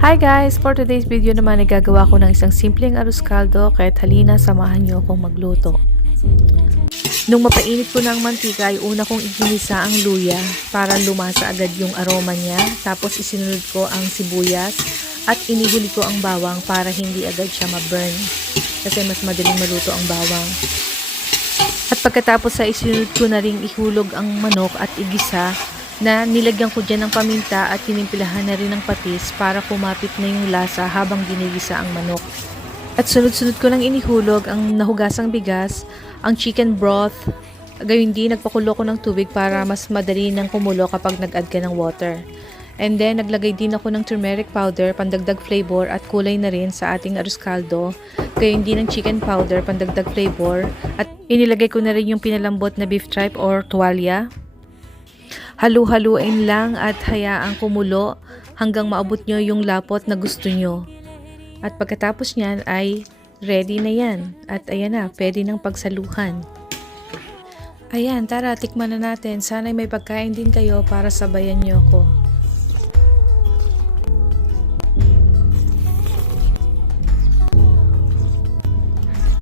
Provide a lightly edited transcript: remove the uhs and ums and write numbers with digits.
Hi guys! For today's video naman ay gagawa ko ng isang simpleng arroz caldo, kaya't halina samahan niyo akong magluto. Nung mapainit ko ng mantika ay una kong iginisa ang luya para lumasa agad yung aroma niya. Tapos isinunod ko ang sibuyas at inihuli ko ang bawang para hindi agad siya ma-burn kasi mas madaling maluto ang bawang. At pagkatapos ay isinunod ko na ring ihulog ang manok at igisa na nilagyan ko dyan ng paminta at tinimpilahan na rin ng patis para kumapit na yung lasa habang ginigisa ang manok. At sunod-sunod ko lang inihulog ang nahugasang bigas, ang chicken broth, gayon din nagpakulo ko ng tubig para mas madali nang kumulo kapag nag-add ka ng water. And then naglagay din ako ng turmeric powder, pandagdag flavor at kulay na rin sa ating arroz caldo. Gayon din ng chicken powder, pandagdag flavor at inilagay ko na rin yung pinalambot na beef tripe or tuwalya. Halu-haluin lang at hayaang kumulo hanggang maabot nyo yung lapot na gusto nyo. At pagkatapos nyan ay ready na yan. At ayan na, pwede nang pagsaluhan. Ayan, tara, tikman na natin. Sana'y may pagkain din kayo para sabayan nyo ko.